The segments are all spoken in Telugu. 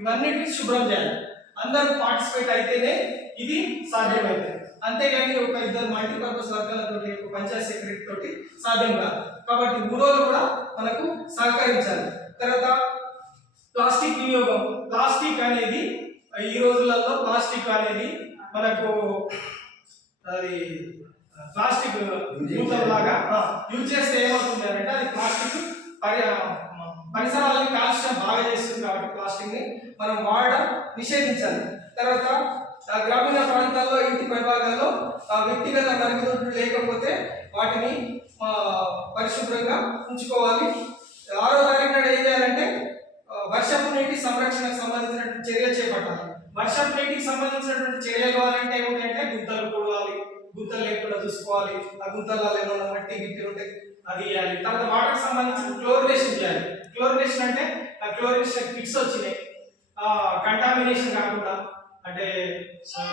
ఇవన్నిటిని శుభ్రం చేయాలి. అందరూ పార్టిసిపేట్ అయితేనే ఇది సాధ్యమవుతుంది. అంతేగాని ఒక ఇద్దరు మల్టీపర్పస్ వర్గాలతోటి ఒక పంచాయత్ సెక్రటరీ తోటి సాధ్యం కాదు. కాబట్టి ఊరోళ్ళు కూడా మనకు సహకరించాలి. తర్వాత ప్లాస్టిక్ వినియోగం. ప్లాస్టిక్ అనేది ఈ రోజులలో ప్లాస్టిక్ అనేది మనకు అది ప్లాస్టిక్ లాగా యూజ్ చేస్తే ఏమవుతుంది అంటే అది ప్లాస్టిక్ పరిసరాలని కాలుష్యం బాగా చేస్తుంది. కాబట్టి ప్లాస్టిక్ ని మనం వాడడం నిషేధించాలి. తర్వాత గ్రామీణ ప్రాంతాల్లో ఇంటి పైభాగాల్లో వ్యక్తిగత మరుగుదొడ్లు లేకపోతే వాటిని పరిశుభ్రంగా ఉంచుకోవాలి. 6వ తారీఖు నాడు ఏం చేయాలంటే వర్షపు నీటి సంరక్షణకు సంబంధించినటువంటి చర్యలు చేపట్టాలి. వర్షపు నీటికి సంబంధించినటువంటి చర్యలు అంటే ఏమిటంటే గుంతలు కూడాలి, గుంతలు లేకుండా చూసుకోవాలి. ఆ గుంతలలో ఏమన్నా మట్టి గిట్టి ఉంటే అది వేయాలి. తర్వాత వాటర్కి సంబంధించిన క్లోరినేషన్ చేయాలి. క్లోరినేషన్ అంటే ఆ క్లోరినేషన్ కిట్స్ వచ్చినాయి, కంటామినేషన్ కాకుండా అంటే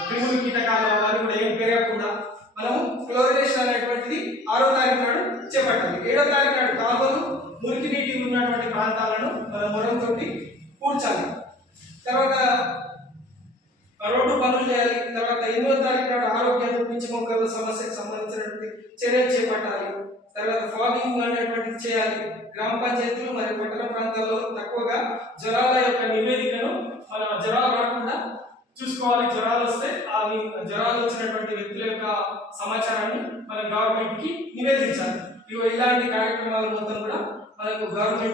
క్రిములు కీటకాలు అవన్నీ కూడా ఏం పెరగకుండా మనము క్లోరినేషన్ అనేటువంటిది 6వ తారీఖు నాడు చేపట్టాలి. 7వ తారీఖు నాడు కాలువలు మురికి నీటి ఉన్నటువంటి ప్రాంతాలను మనం మొరంతో పూడ్చాలి. తర్వాత రోడ్డు పనులు చేయాలి. తర్వాత 8వ తారీఖు నాడు ఆరోగ్య పిచ్చి మొక్కల సమస్యకు సంబంధించినటువంటి చర్యలు చేపట్టాలి. తర్వాత ఫాగింగ్ అనేటువంటిది చేయాలి. గ్రామ పంచాయతీలు మరియు పట్టణ ప్రాంతాల్లో తక్కువగా జ్వరాల యొక్క నివేదికను మన జ్వరాలు రాకుండా చూసుకోవాలి. జ్వరాలు వస్తే ఆ జ్వరాలు వచ్చినటువంటి వ్యక్తుల యొక్క సమాచారాన్ని మన గవర్నమెంట్ కి నివేదించాలి. ఇలాంటి కార్యక్రమాలు మొత్తం కూడా మనకు గవర్నమెంట్